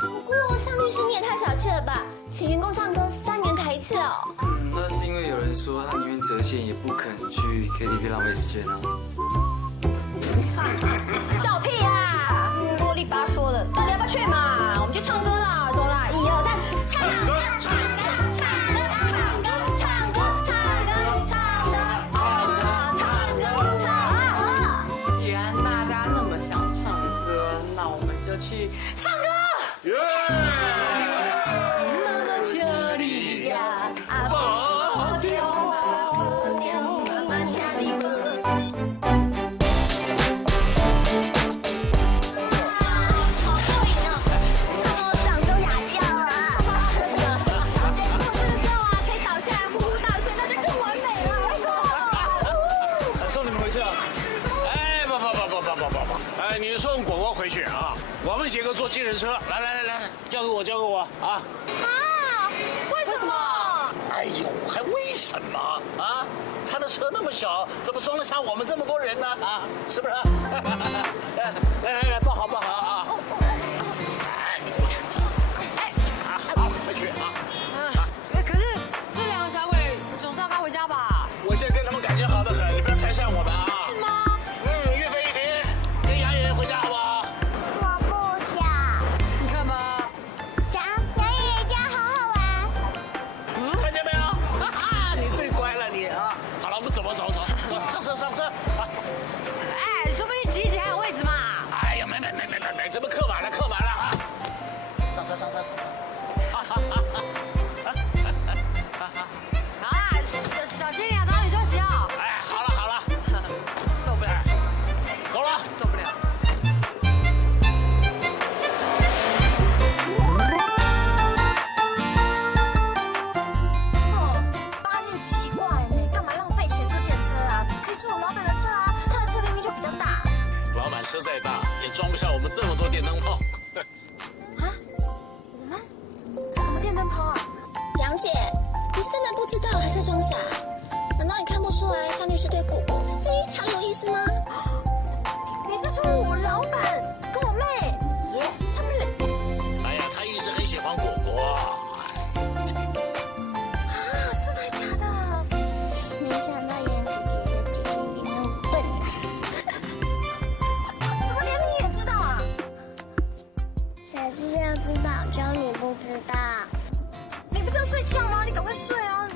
不过向律师你也太小气了吧？请员工唱歌3年才一次哦。那是因为有人说他宁愿折现也不肯去 KTV 浪费时间啊。笑屁呀！啰里吧嗦的，到底要不要去嘛？我们去唱歌啦，走啦，1、2、3，唱歌，唱歌，唱歌，唱歌，唱歌，唱歌，唱歌，唱歌。既然大家那么想唱歌，那我们就去唱歌。妈妈家里呀，爱几个坐计程车，来，交给我啊！啊？为什么？哎呦，还为什么啊？他的车那么小，怎么装得下我们这么多人呢？啊，是不是？来，抱好啊！哎，你过去。好，回去啊。可是这两个小鬼总是要赶回家吧？我现在跟他们感情好得很，你不要拆散我们啊！是吗？岳飞一听，跟杨爷爷回家好不好？我不想。你看吧。想，杨爷爷家好好玩。看见没有？哈哈，你最乖了你啊！好了，我们走，上车啊！哎，说不定挤一挤还有位置嘛。哎呀，没，这不客满了啊！上车！好啦，小心点，早点休息啊。哎，好了，受不了，走了，受不了。爸，你很奇怪呢，干嘛浪费钱坐电车啊？可以坐我老板的车啊，他的车明明就比较大。老板车再大，也装不下我们这么多电灯泡。我们什么电灯泡啊？杨姐，你是真的不知道还是装傻？难道你看不出来夏律师对果果非常有意思吗？你是说我老板跟我妹 ？Yes， 他们俩。哎呀，他一直很喜欢果果。啊，真的还假的？没想到杨姐姐也那么笨啊！怎么连你也知道啊？可是要知道，只有你不知道。你不是要睡觉吗？你赶快睡啊！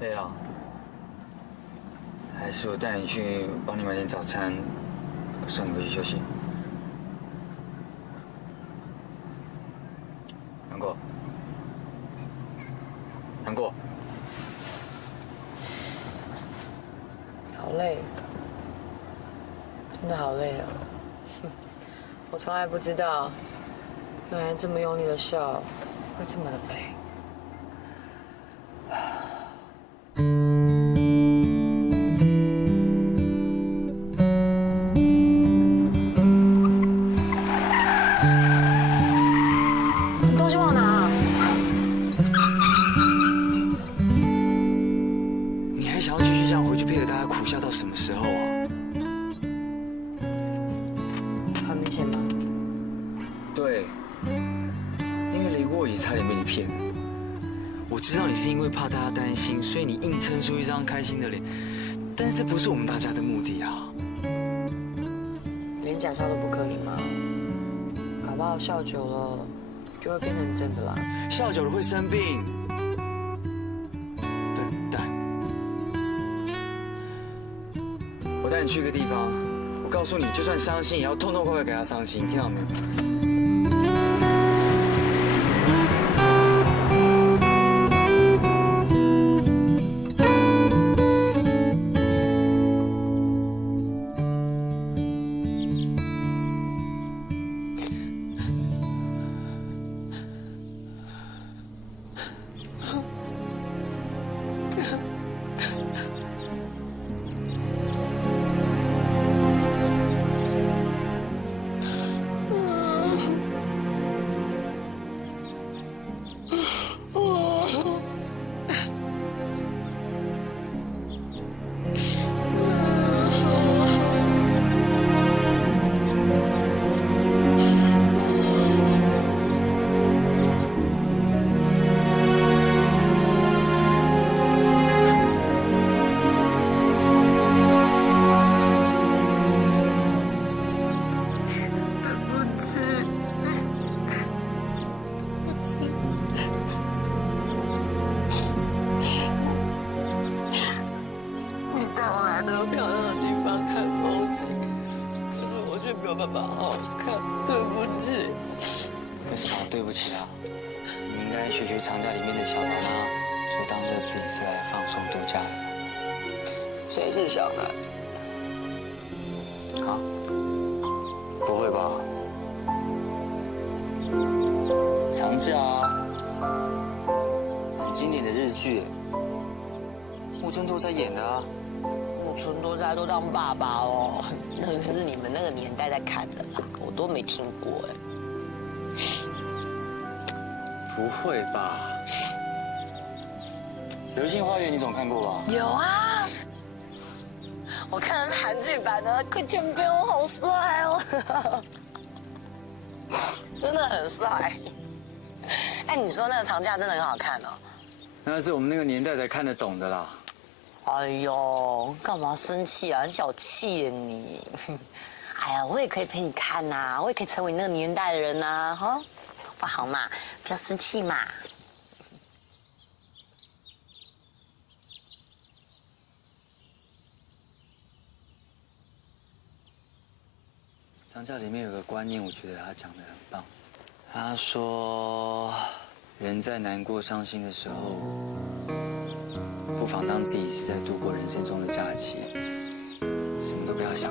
累了，还是我带你去帮你买点早餐，送你回去休息。难过。好累，真的好累啊！我从来不知道，原来这么用力的笑会这么的累。东西忘拿。你还想要继续这样回去配合大家苦笑到什么时候啊？很明显吗？对，因为雷过也差点被你骗了。我知道你是因为怕大家担心，所以你硬撑出一张开心的脸，但是这不是我们大家的目的啊。连假笑都不可以吗？搞不好笑久了就会变成真的啦。笑久了会生病。笨蛋！我带你去一个地方，我告诉你，就算伤心也要痛痛快快给他伤心，听到没有？有什么好对不起的？你应该学学长假里面的小南啊，就当做自己是来放松度假的。谁是小南？啊？不会吧？长假啊，很经典的日剧，木村拓哉演的啊。木村拓哉都当爸爸喽，那个是你们那个年代在看的啦，我都没听过哎。不会吧？《流星花园》你总看过吧？有啊，我看的是韩剧版的，柯建彪好帅哦，真的很帅。哎，你说那个长假真的很好看哦？那是我们那个年代才看得懂的啦。哎呦，干嘛生气啊？很小气耶你。哎呀，我也可以陪你看呐，我也可以成为你那个年代的人呐，哈，不好嘛，不要生气嘛。长假里面有个观念，我觉得他讲得很棒。他说，人在难过、伤心的时候，不妨当自己是在度过人生中的假期，什么都不要想，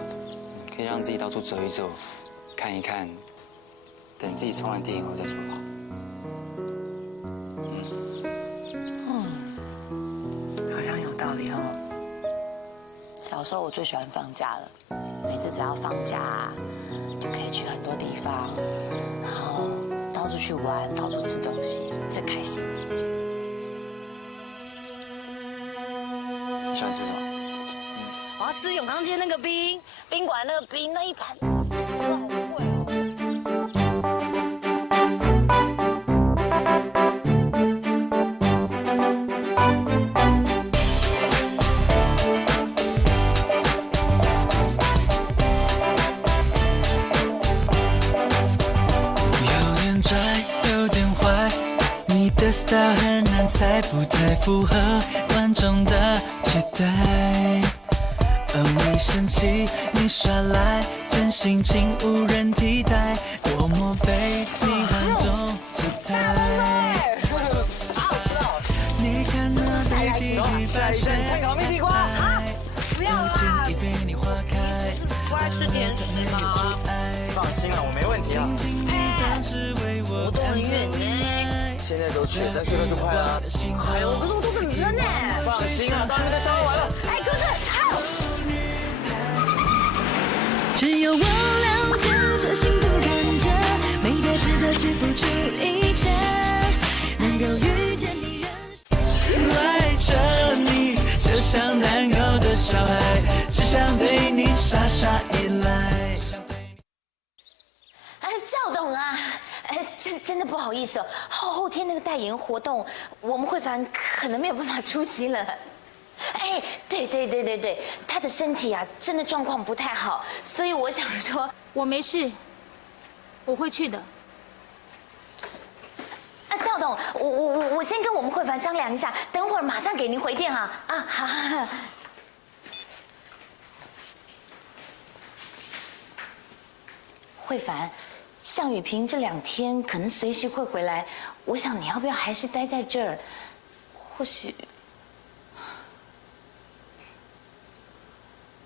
可以让自己到处走一走，看一看，等自己冲完电影后再出发。好像有道理哦。小时候我最喜欢放假了，每次只要放假，就可以去很多地方，然后到处去玩，到处吃东西，最开心。你喜欢吃什么？我要吃永康街那个宾馆那个冰那一盘，真的好贵哦。的 style 很难猜，不太符合观众的期待。而你生气，你耍赖，真性情无人替代，多么被你看中姿态。你看那对地地下雪，不要啦，不爱吃甜食吗？放心啦，我没问题啊。我都很远呢。现在都去了，3岁2就快了。哎呦，可是我肚子很撑呢。放心啊，大家都消化完了。哎，可是，只有我了解这幸福感觉，没别值得去付出一切，能够遇见你赖着你，就像难搞的小孩，只想对你傻傻依赖。哎，赵董啊，真的不好意思哦，后天那个代言活动，我们慧凡可能没有办法出席了。哎，对，他的身体啊，真的状况不太好，所以我想说，我没事，我会去的。赵董，我先跟我们慧凡商量一下，等会儿马上给您回电啊。啊，好。慧凡，向雨萍这2天可能随时会回来，我想你要不要还是待在这儿？或许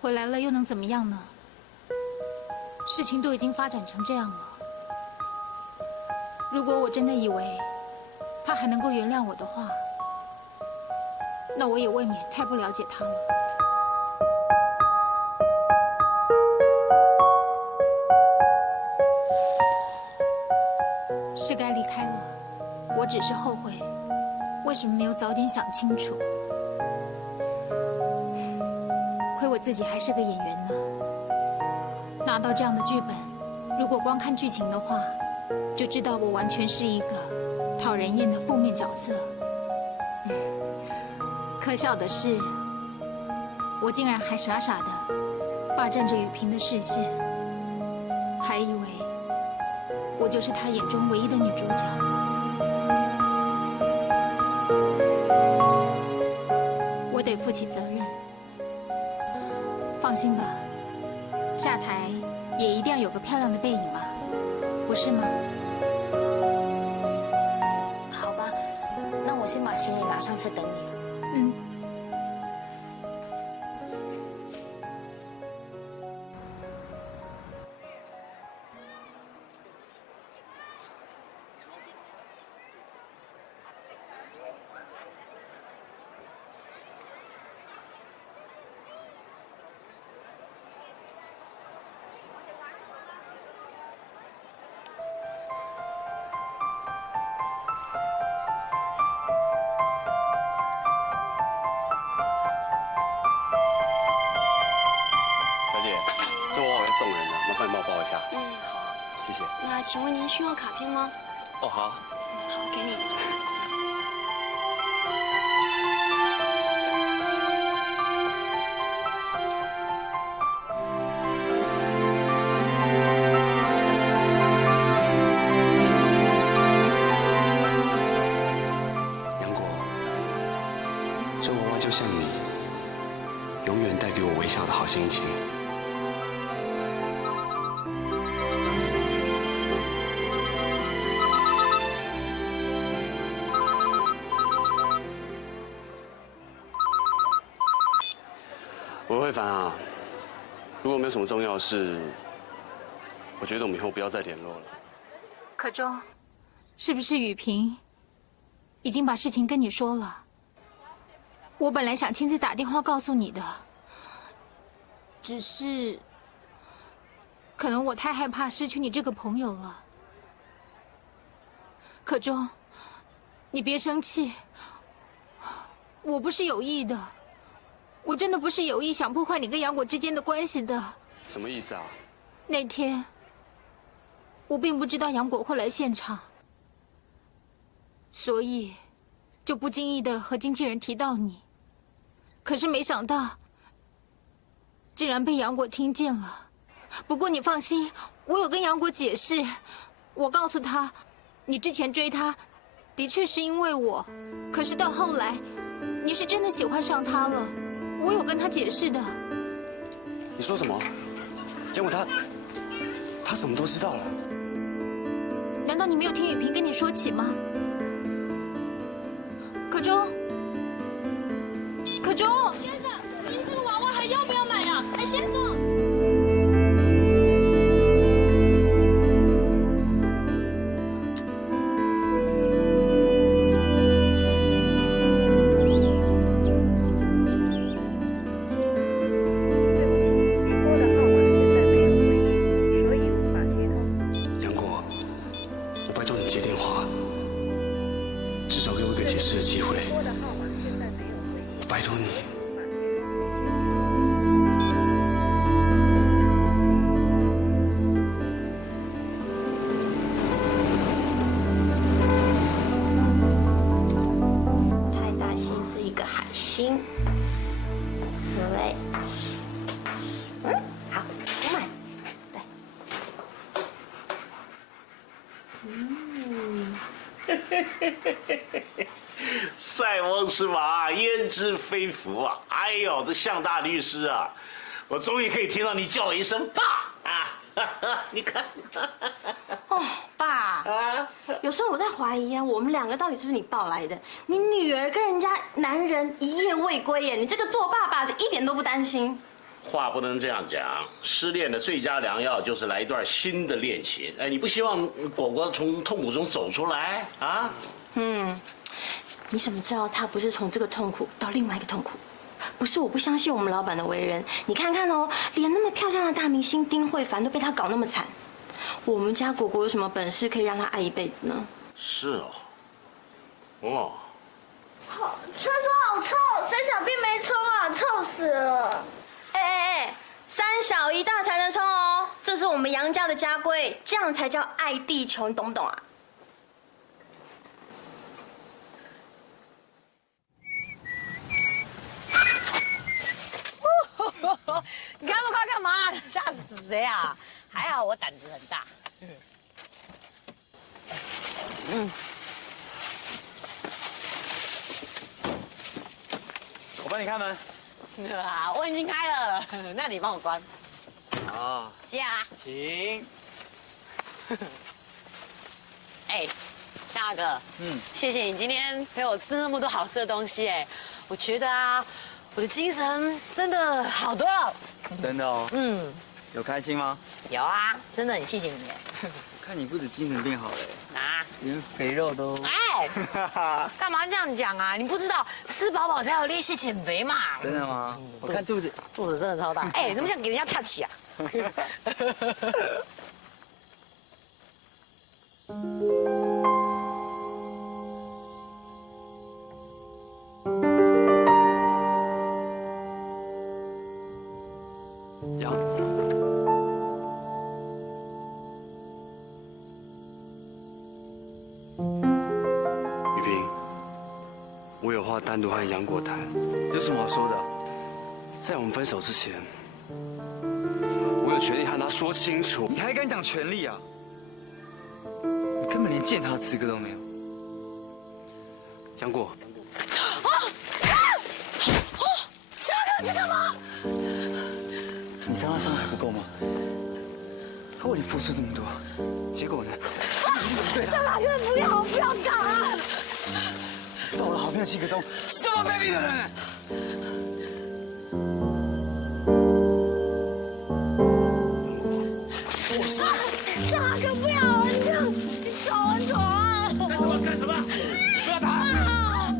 回来了又能怎么样呢？事情都已经发展成这样了。如果我真的以为他还能够原谅我的话，那我也未免太不了解他了。是该离开了，我只是后悔，为什么没有早点想清楚。亏我自己还是个演员呢，拿到这样的剧本，如果光看剧情的话，就知道我完全是一个讨人厌的负面角色。可笑的是，我竟然还傻傻的霸占着雨萍的视线，还以为我就是他眼中唯一的女主角。我得负起责任。放心吧，下台也一定要有个漂亮的背影嘛，不是吗？好吧，那我先把行李拿上车等你。嗯。我抱一下。嗯，好啊。谢谢。那请问您需要卡片吗？哦，好。好，给你。杨果，这娃娃就像你，永远带给我微笑的好心情。我慧凡啊，如果没有什么重要的事，我觉得我们以后不要再联络了。可中，是不是雨萍已经把事情跟你说了？我本来想亲自打电话告诉你的，只是可能我太害怕失去你这个朋友了。可中，你别生气，我不是有意的。我真的不是有意想破坏你跟杨果之间的关系的。什么意思啊？那天，我并不知道杨果会来现场，所以就不经意的和经纪人提到你。可是没想到，竟然被杨果听见了。不过你放心，我有跟杨果解释，我告诉他，你之前追他，的确是因为我，可是到后来，你是真的喜欢上他了。我有跟他解释的。你说什么？杨果他什么都知道了？难道你没有听雨萍跟你说起吗？可中，可中，先生，您这个娃娃还要不要买啊？哎，先生。塞翁失马，焉知非福啊！哎呦，这向大律师啊，我终于可以听到你叫我一声爸啊！你看，哦，爸，有时候我在怀疑啊，我们两个到底是不是你抱来的？你女儿跟人家男人一夜未归耶，你这个做爸爸的一点都不担心。话不能这样讲，失恋的最佳良药就是来一段新的恋情。哎，你不希望果果从痛苦中走出来啊？你怎么知道他不是从这个痛苦到另外一个痛苦？不是我不相信我们老板的为人，你看看哦，连那么漂亮的大明星丁慧凡都被他搞那么惨，我们家果果有什么本事可以让他爱一辈子呢？是哦，哦。厕所好臭，三小便没冲啊，臭死了！哎，三小一大才能冲哦，这是我们杨家的家规，这样才叫爱地球，你懂不懂啊？你看那么快干嘛？吓死谁啊？还好我胆子很大。我帮你开门。我已经开了，那你帮我关。好，下。请。哎，夏哥，谢谢你今天陪我吃那么多好吃的东西，哎，我觉得啊，我的精神真的好多了。真的哦。有开心吗？有啊，真的很谢谢你。看你不止精神变好了，啊，连肥肉都……哎，干嘛这样讲啊？你不知道吃饱饱才有力气减肥嘛？真的吗？我看肚子真的超大。哎，怎么想给人家 touch 啊？单独和杨过谈。有什么好说的？在我们分手之前，我有权利和他说清楚。你还敢讲权利啊？你根本连见他的资格都没有。杨过，沙哥，你在干嘛？你伤他伤还不够吗？他为你付出这么多，结果呢？沙哥，不要打啊！受了好朋友7个钟，这么卑鄙的人！沙哥，不要！你这样，你走啊！干什么？不要打！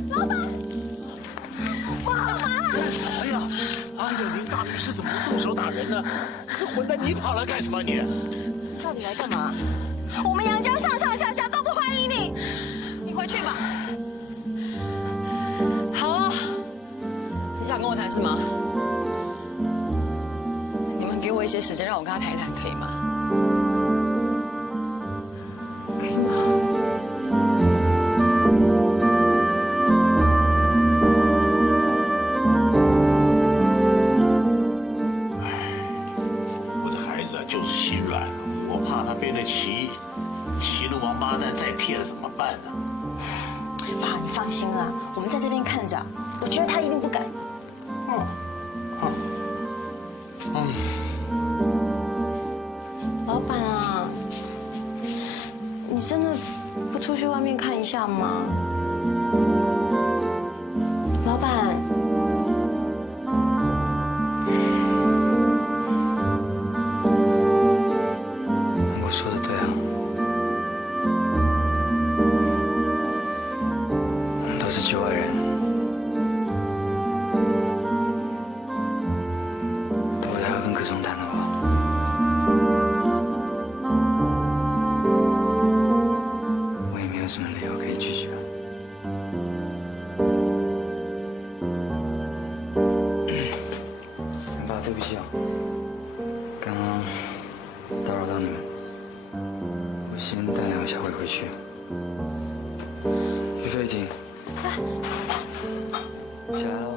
老板，干什么呀？哎呦，林大律师怎么能动手打人呢？这混蛋，你跑来干什么你？到底来干嘛？我们杨家上上下下都不欢迎你，你回去吧。好了，你想跟我谈是吗？你们给我一些时间，让我跟他谈一谈，可以吗？可以吗？我这孩子啊，就是心软，我怕他被那齐了王八蛋再骗了怎么办呢？爸，你放心啦，我们在这边看着，我觉得他一定不敢。老板啊，你真的不出去外面看一下吗？老板。我说的对啊，我们都是局外人，我还要跟葛中谈的话，我也没有什么理由可以拒绝。爸，对不起啊，刚刚打扰到你们。我先带杨小伟回去。于飞婷，起来喽。